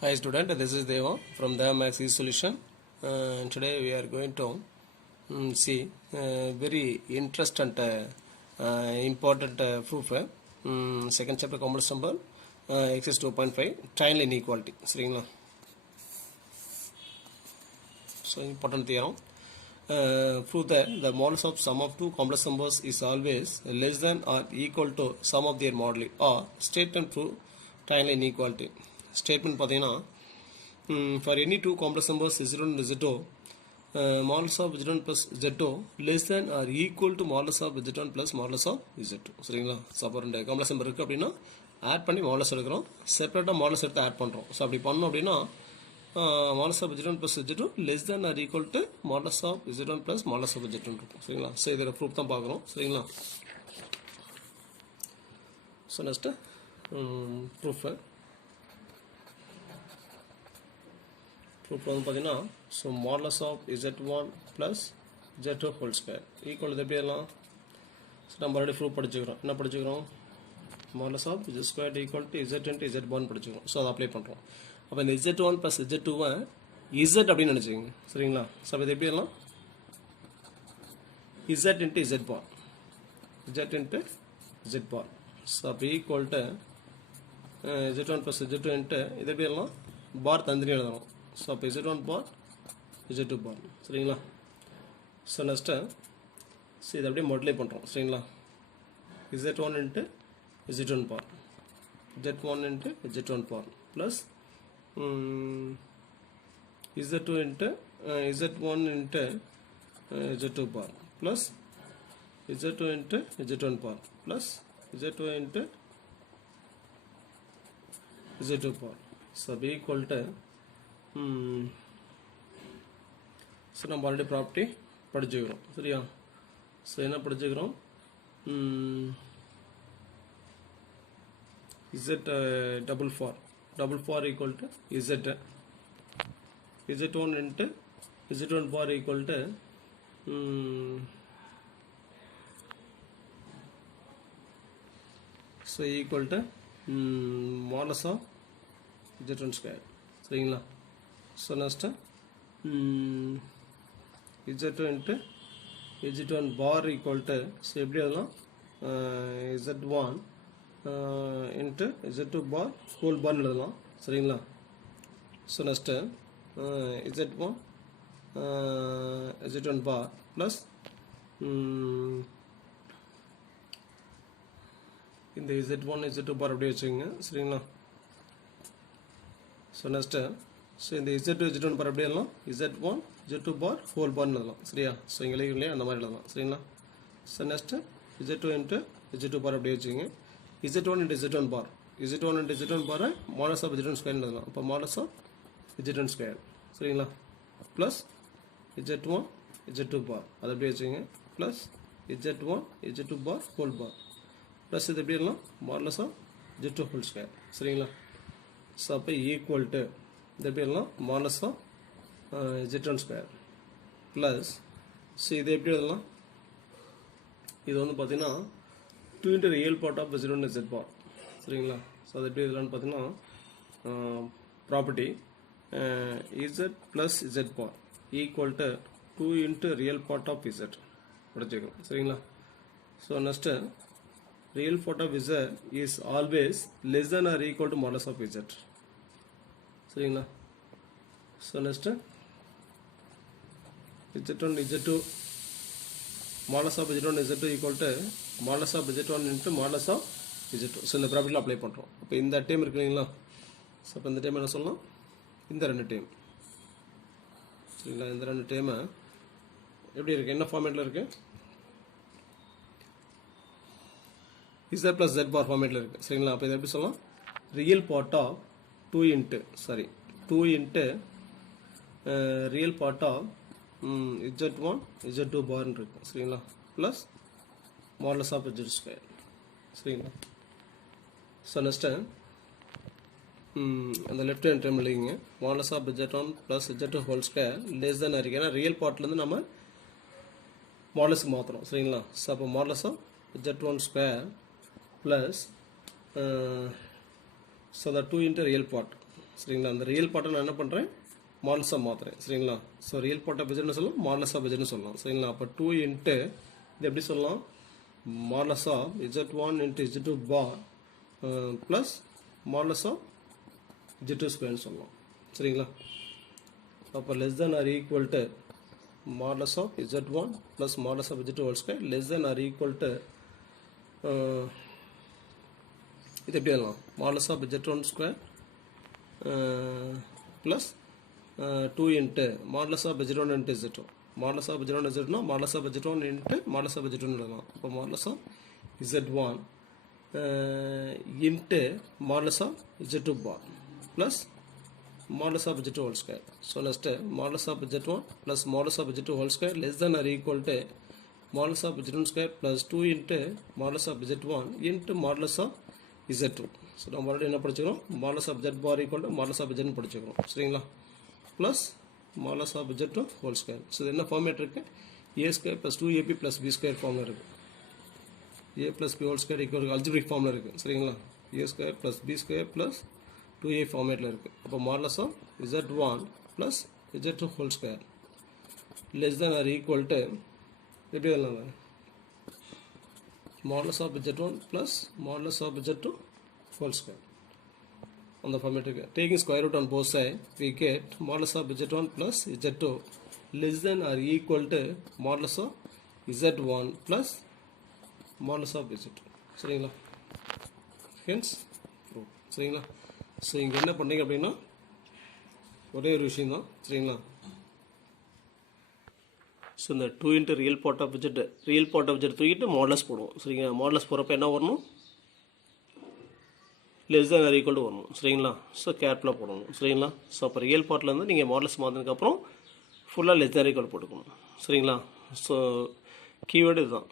Hi student, this is Deva from the Max Solution. Today we are going to see very interesting important proof. Second chapter complex number exercise 2.5 triangle inequality. So important theorem. Prove that the modulus of sum of two complex numbers is always less than or equal to sum of their moduli, or state and prove triangle inequality. Statement பார்த்தீங்கன்னா for any two complex numbers z1 and z2, modulus of z1 plus z2 less than or equal to modulus of z1 plus modulus of z2. சரிங்களா? So அப்போ ரெண்டு complex number இருக்குது அப்படின்னா add பண்ணி modulus எடுக்கிறோம், செப்பரேட்டாக modulus எடுத்து add பண்ணுறோம். ஸோ அப்படி பண்ணோம் அப்படின்னா modulus of z1 plus z2 less than or equal to modulus of z1 plus modulus of z2 இருக்கும். சரிங்களா? ஸோ இதோட ப்ரூஃப் தான் பார்க்குறோம். சரிங்களா? ஸோ நெக்ஸ்ட்டு ப்ரூஃபு வந்து பார்த்தீங்கன்னா so modulus of z1 plus z2 whole square equal இது எப்படி எல்லாம் ஸோ நம்ம ஆல்ரெடி ப்ரூஃப் படிச்சுக்கிறோம். என்ன படிச்சுக்கிறோம்? Modulus of z square equal to z into z1 படிச்சுக்கிறோம். ஸோ அதை அப்ளை பண்ணுறோம். அப்போ இந்த z1 ப்ளஸ் z2வை z அப்படின்னு நினச்சிக்கோங்க. சரிங்களா? ஸோ அப்போ இது எப்படி எல்லாம் z இன்ட்டு z பார், z இன்ட்டு z பார். ஸோ அப்போ equal to z1 plus z2 into இது எப்படி எல்லாம் பார் தந்திரி எழுதணும். ஸோ அப்போ z1 பார் z2 பார். சரிங்களா? ஸோ நெக்ஸ்ட்டு ஸோ இதை அப்படியே மல்டிப்ளை பண்ணுறோம். சரிங்களா? z1 into z1 bar, z1 into z1 bar plus z2 into z1 into z2 bar plus z2 into z1 bar plus z2 into z2 bar. So அப்போ equal to so நம்ம already property படிச்சுக்கிறோம். சரியா? So என்ன படிச்சுக்கிறோம்? z double bar equal to z1 into z1 bar equal to so equal to modulus of z1 square. சரிங்களா? So next z2 into z1 bar equal to so எப்படி அதெல்லாம் z1 into z2 bar whole பார்னு எழுதலாம். சரிங்களா? So next z1 bar plus இந்த z1 z2 பார் அப்படியே வச்சுக்கோங்க. சரிங்களா? So next so இந்த z2 z1 பார் அப்படியே எழுதலாம், z1 z2 பார் ஹோல் பார்னு எழுதலாம். சரியா? ஸோ இங்கே இல்லையா அந்த மாதிரி எழுதலாம். சரிங்களா? So next z2 into z2 பார் அப்படியே வச்சுக்கோங்க. z1 into z1 bar, z1 into z1 பாரை மாடலஸ் ஆஃப் z1 ஸ்கொயர் எழுதலாம். அப்போ மாடலஸ் ஆஃப் z1 ஸ்கொயர். சரிங்களா? ப்ளஸ் z1 z2 பார் அதை அப்படியே வச்சுக்கோங்க plus z1 z2 bar whole bar plus இது எப்படி எழுதலாம் modulus of z2 whole square. சரிங்களா? ஸோ அப்போ ஈக்குவல் டு இது எப்படி எழுதலாம் modulus of z1 square plus so இது எப்படி எழுதலாம்? இது வந்து பார்த்தீங்கன்னா 2 into real part of z1 z bar. சரிங்களா? ஸோ அது எப்படி எழுதலாம்னு பார்த்தீங்கன்னா property z plus z bar equal to 2 into real part of z படிச்சுக்கணும். சரிங்களா? So next real part of z is always less than or equal to modulus of z. சரிங்களா? So next z1 z2 modulus of z1 z2 equal to modulus of z1 into modulus of z2. So இந்த ப்ராப்பர்ட்டியில் apply பண்ணுறோம். அப்போ இந்த time இருக்கு இல்லைங்களா? So அப்போ இந்த டைம் என்ன சொல்லலாம்? இந்த ரெண்டு டைம். சரிங்களா? இந்த ரெண்டு டைமை எப்படி இருக்குது? என்ன ஃபார்மேட்டில் இருக்குது? z ப்ளஸ் z பார் ஃபார்மேட்டில் இருக்குது. சரிங்களா? அப்போ இதை எப்படி சொல்லலாம்? Real part of 2 into real part of z1 z2 பார்னு இருக்குது. சரிங்களா? Plus modulus of z square. சரிங்களா? ஸோ நெக்ஸ்ட்டு அந்த லெஃப்ட் ஹேண்ட் டைம் இல்லைங்க modulus of z1 plus z2 whole square less தான் இருக்குது. ஏன்னா ரியல் பார்ட்லேருந்து நம்ம மாடலஸுக்கு மாற்றுறோம். சரிங்களா? ஸோ அப்போ modulus of z1 square plus so the 2 into real part சரிங்களா. அந்த ரியல் பார்ட்டை நான் என்ன பண்ணுறேன், மாடலஸாக மாற்றுறேன். சரிங்களா. ஸோ ரியல் பார்ட் ஆஃப் இசட்னு சொல்லலாம், மாடலஸ் ஆஃப் இசட்னு சொல்லலாம். சரிங்களா. அப்போ 2 இன்ட்டு இது எப்படி சொல்லலாம், modulus of z1 into z2 bar plus modulus of z2 ஸ்கொயர்னு சொல்லலாம். சரிங்களா. அப்போ less than or equal to modulus of z1 plus modulus of z2 whole square less than or equal to இது எப்படி எழுதலாம், modulus of z1 square plus 2 into modulus of z1 into z2. Modulus of z1 z2 modulus of z1 into modulus of z2 எழுதலாம். இப்போ modulus of z1 into modulus of z2 bar plus modulus of z2 whole square. So next modulus of z1 plus modulus of z2 whole square less than or equal to modulus of z1 square plus 2 into modulus of z1 into modulus of z2. So நம்ம already என்ன படிச்சுக்கிறோம், modulus of z bar equal to modulus of z படிச்சுக்கிறோம். சரிங்களா. Plus modulus of z2 whole square. So இது என்ன format இருக்குது, a square plus 2ab plus b square ஃபார்மில் இருக்குது. a plus b whole square equal algebraic ஃபார்மில் இருக்குது. சரிங்களா. a square plus b square plus 2a ஃபார்மேட்டில் இருக்குது. அப்போ modulus of z1 plus z2 whole square less than or equal to எப்படி எழுதலாம், modulus of z1 plus modulus of z2 whole square. On the format taking square root on both sides, we get modulus of z1 plus z2 less than or equal to modulus of z1 plus modulus of z2. சரிங்களா. hence proof. சரிங்களா. So இங்கே என்ன பண்ணீங்க அப்படின்னா ஒரே ஒரு விஷயம் தான். சரிங்களா. ஸோ இந்த 2 into real part of z தூக்கிட்டு மாடலஸ் போடுவோம். சரிங்களா. மாடலஸ் போகிறப்ப என்ன வரணும், less than or equal to வரணும். சரிங்களா. ஸோ கேர்ஃபுல்லாக போடணும். சரிங்களா. ஸோ அப்போ ரியல் பார்ட்லேருந்து நீங்கள் மாடல்ஸ் மாற்றினதுக்கப்புறம் ஃபுல்லாக லெஸ் தேன் ஈக்குவல் போட்டுக்கணும். சரிங்களா. ஸோ கீவேர்டு இதுதான்.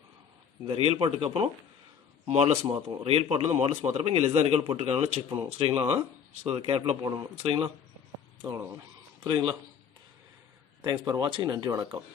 இந்த ரியல் பார்ட்டுக்கு அப்புறம் மாடல்ஸ் மாற்றுவோம். ரியல் பார்ட்லேருந்து மாடல்ஸ் மாற்றுறப்ப இங்கே லெஸ் தேன் ஈக்குவல் போட்டுருக்காங்கன்னு செக் பண்ணுவோம். சரிங்களா. ஸோ கேர்ஃபுல்லாக போடணும். சரிங்களா. அவ்வளோதான். புரியுதுங்களா. தேங்க்ஸ் ஃபார் வாட்சிங். நன்றி, வணக்கம்.